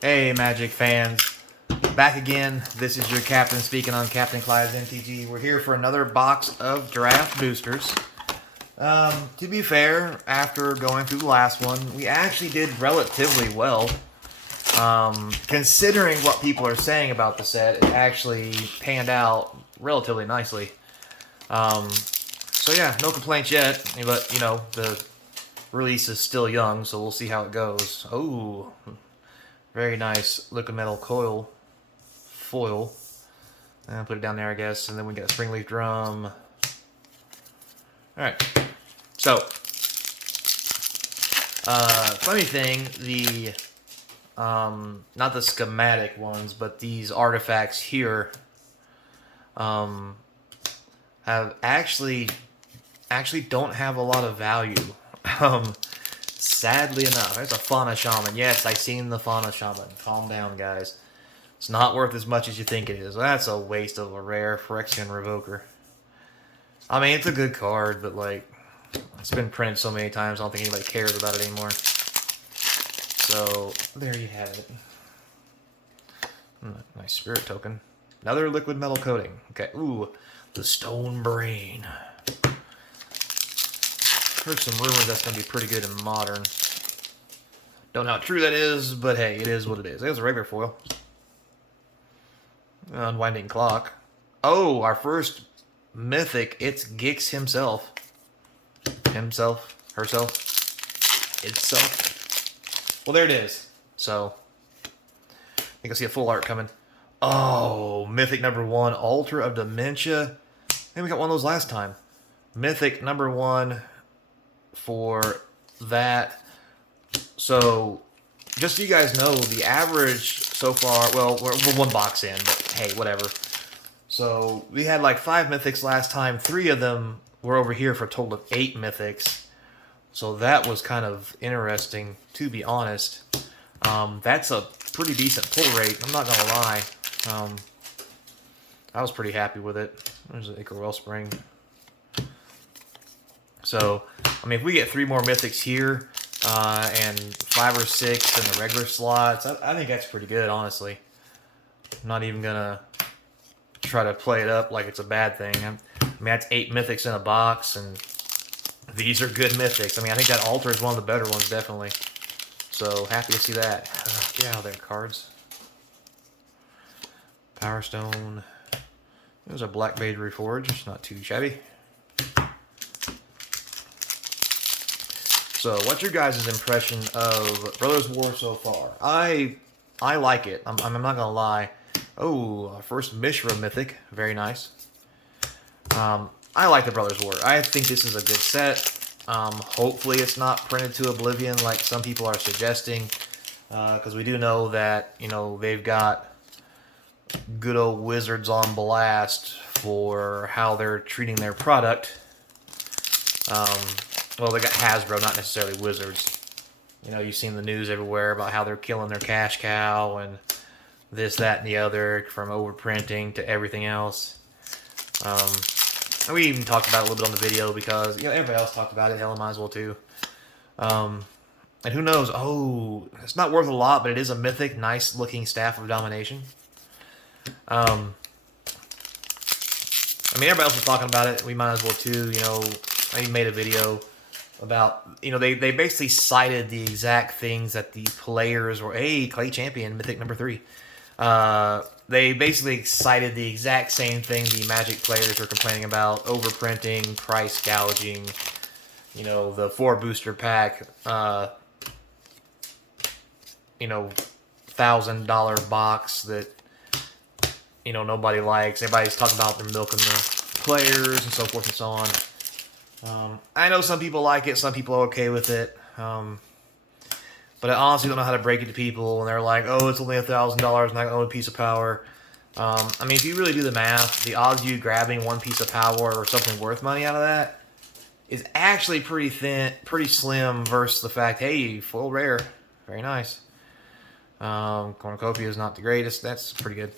Hey, Magic fans. Back again. This is your captain speaking on Captain Clive's MTG. We're here for another box of draft boosters. To be fair, after going through the last one, we actually did relatively well. Considering what people are saying about the set, it actually panned out relatively nicely. So yeah, no complaints yet, but you know, the release is still young, so we'll see how it goes. Oh, very nice liquid metal coil foil. And put it down there, I guess, and then we get a Springleaf Drum. Alright, so, funny thing, the, not the schematic ones, but these artifacts here, have actually don't have a lot of value. Sadly enough, there's a Fauna Shaman. Yes, I seen the Fauna Shaman. Calm down, guys. It's not worth as much as you think it is. That's a waste of a rare Phyrexian Revoker. I mean, it's a good card, but like, it's been printed so many times, I don't think anybody cares about it anymore. So, there you have it. Nice Spirit Token. Another liquid metal coating. Okay, ooh, the Stone Brain. Heard some rumors that's going to be pretty good in Modern. Don't know how true that is, but hey, it is what it is. There's a regular foil. Unwinding Clock. Oh, our first mythic. It's Gix himself. Himself. Herself. Itself. Well, there it is. So, I think I see a full art coming. Oh, mythic number 1. Altar of Dementia. I think we got one of those last time. Mythic number 1 for that. So, just so you guys know, the average so far, well, we're one box in, but hey, whatever. So, we had like 5 mythics last time. 3 of them were over here for a total of 8 mythics. So that was kind of interesting, to be honest. That's a pretty decent pull rate, I'm not going to lie. I was pretty happy with it. There's an Ichor Wellspring. So, I mean, if we get 3 more mythics here, and 5 or 6 in the regular slots, I think that's pretty good, honestly. I'm not even gonna try to play it up like it's a bad thing. I mean, that's 8 mythics in a box, and these are good mythics. I mean, I think that Altar is one of the better ones, definitely. So, happy to see that. Get out of there, cards. Power Stone. There's a Black Mage Reforged. It's not too shabby. So, what's your guys' impression of Brothers War so far? I like it. I'm not gonna lie. Oh, first Mishra Mythic, very nice. I like the Brothers War. I think this is a good set. Hopefully, it's not printed to oblivion like some people are suggesting, because we do know that they've got good old Wizards on blast for how they're treating their product. Well, they got Hasbro, not necessarily Wizards. You've seen the news everywhere about how they're killing their cash cow and this, that, and the other, from overprinting to everything else. And we even talked about it a little bit on the video because everybody else talked about it. Hell, I might as well too. And who knows? Oh, it's not worth a lot, but it is a mythic, nice looking Staff of Domination. I mean, everybody else was talking about it. We might as well too. I even made a video about, they basically cited the exact things that the players were, hey, Clay Champion, Mythic number 3. They basically cited the exact same thing the Magic players were complaining about: overprinting, price gouging, the 4 booster pack, $1,000 box that, nobody likes. Everybody's talking about them milking the players and so forth and so on. I know some people like it, some people are okay with it, but I honestly don't know how to break it to people when they're like, oh, it's only $1,000 and I own a piece of power. I mean, if you really do the math, the odds of you grabbing 1 piece of power or something worth money out of that is actually pretty thin, pretty slim versus the fact, hey, full rare, very nice. Cornucopia is not the greatest, that's pretty good.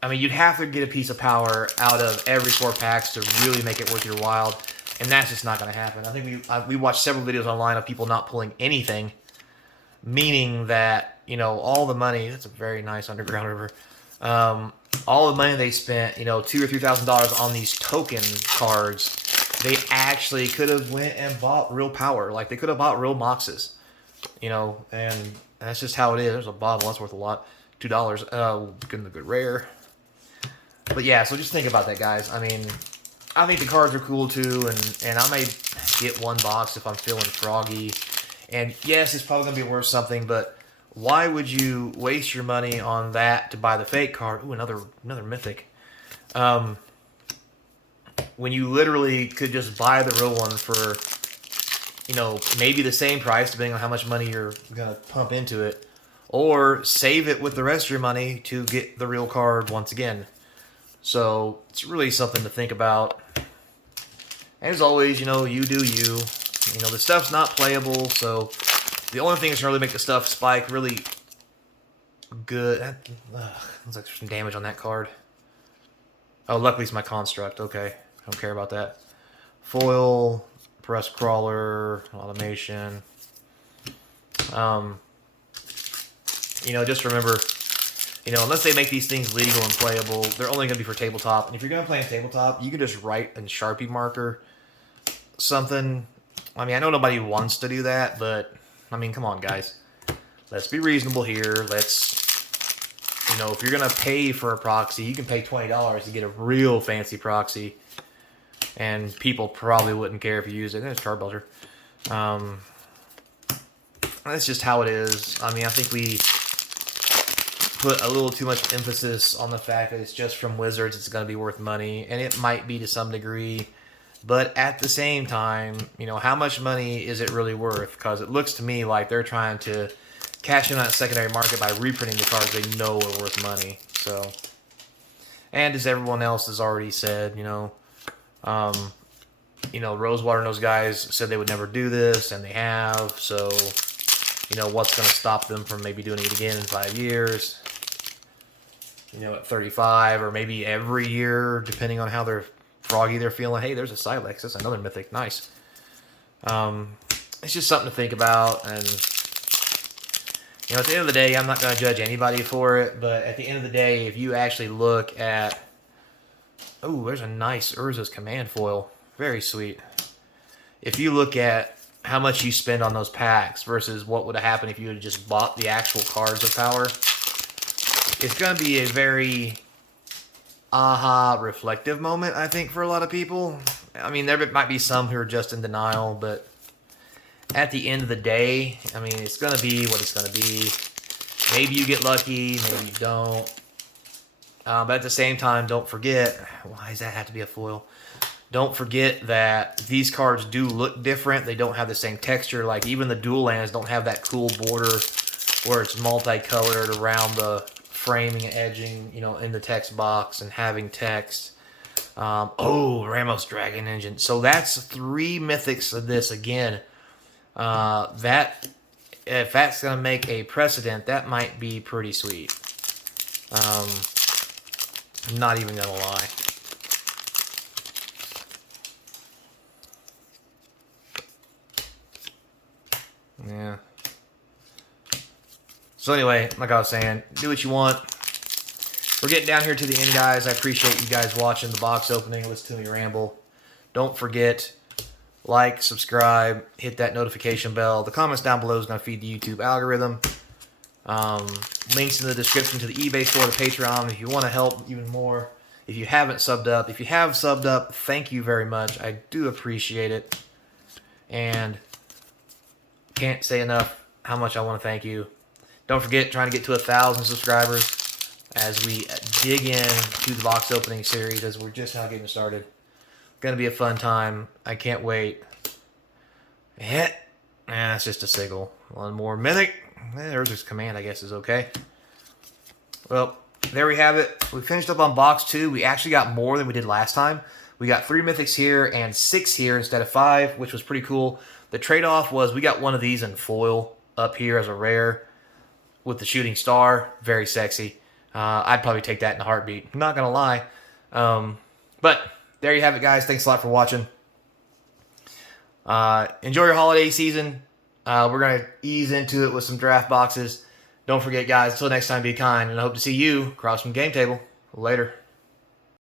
I mean, you'd have to get a piece of power out of every 4 packs to really make it worth your while, and that's just not going to happen. I think we watched several videos online of people not pulling anything meaning that, you know, all the money, that's a very nice underground river, all the money they spent, you know, $2,000 or $3,000 on these token cards, they actually could have went and bought real power. Like, they could have bought real Moxes, you know, and that's just how it is. There's a bottle, that's worth a lot. $2, getting a good rare. But yeah, so just think about that, guys. I mean, I think the cards are cool too, and I may get one box if I'm feeling froggy. And yes, it's probably going to be worth something, but why would you waste your money on that to buy the fake card? Ooh, another mythic. When you literally could just buy the real one for, you know, maybe the same price, depending on how much money you're going to pump into it, or save it with the rest of your money to get the real card once again. So it's really something to think about. And as always, you know, you do you. You know, the stuff's not playable, so the only thing that's going to really make the stuff spike really good... looks like there's some damage on that card. Oh, luckily it's my construct. Okay, I don't care about that. Foil, press crawler, automation. You know, just remember, you know, unless they make these things legal and playable, they're only going to be for tabletop. And if you're going to play in tabletop, you can just write in Sharpie marker something. I mean, I know nobody wants to do that, but, I mean, come on, guys. Let's be reasonable here. Let's, you know, if you're going to pay for a proxy, you can pay $20 to get a real fancy proxy. And people probably wouldn't care if you use it. There's Charbelcher. That's just how it is. I mean, I think we put a little too much emphasis on the fact that it's just from Wizards, it's going to be worth money, and it might be to some degree, but at the same time, you know, how much money is it really worth? Because it looks to me like they're trying to cash in on that secondary market by reprinting the cards they know are worth money. So, and as everyone else has already said, you know, Rosewater and those guys said they would never do this, and they have. So, you know, what's going to stop them from maybe doing it again in 5 years? You know, at 35, or maybe every year, depending on how froggy they're feeling. Hey, there's a Silex. That's another mythic. Nice. It's just something to think about. And, you know, at the end of the day, I'm not going to judge anybody for it. But at the end of the day, if you actually look at... Oh, there's a nice Urza's Command foil. Very sweet. If you look at how much you spend on those packs versus what would have happened if you had just bought the actual cards of power, it's going to be a very aha reflective moment, I think, for a lot of people. I mean, there might be some who are just in denial, but at the end of the day, I mean, it's going to be what it's going to be. Maybe you get lucky, maybe you don't. But at the same time, don't forget, why does that have to be a foil? Don't forget that these cards do look different. They don't have the same texture. Like, even the dual lands don't have that cool border where it's multicolored around the framing and edging, you know, in the text box and having text. Ramos Dragon Engine. So that's 3 mythics of this again. If that's going to make a precedent, that might be pretty sweet. I'm not even going to lie. Yeah. So anyway, like I was saying, do what you want. We're getting down here to the end, guys. I appreciate you guys watching the box opening and listening to me ramble. Don't forget, like, subscribe, hit that notification bell. The comments down below is going to feed the YouTube algorithm. Links in the description to the eBay store, the Patreon, if you want to help even more. If you haven't subbed up, if you have subbed up, thank you very much. I do appreciate it. And can't say enough how much I want to thank you. Don't forget, trying to get to 1,000 subscribers as we dig into the box opening series, as we're just now getting started. Gonna be a fun time. I can't wait. It's just a sigil. One more mythic. There's his command, I guess, is okay. Well, there we have it. We finished up on box 2. We actually got more than we did last time. We got 3 mythics here and 6 here instead of 5, which was pretty cool. The trade-off was we got one of these in foil up here as a rare with the shooting star. Very sexy. I'd probably take that in a heartbeat. I'm not going to lie. But there you have it, guys. Thanks a lot for watching. Enjoy your holiday season. We're going to ease into it with some draft boxes. Don't forget, guys, until next time, be kind, and I hope to see you across from Game Table. Later.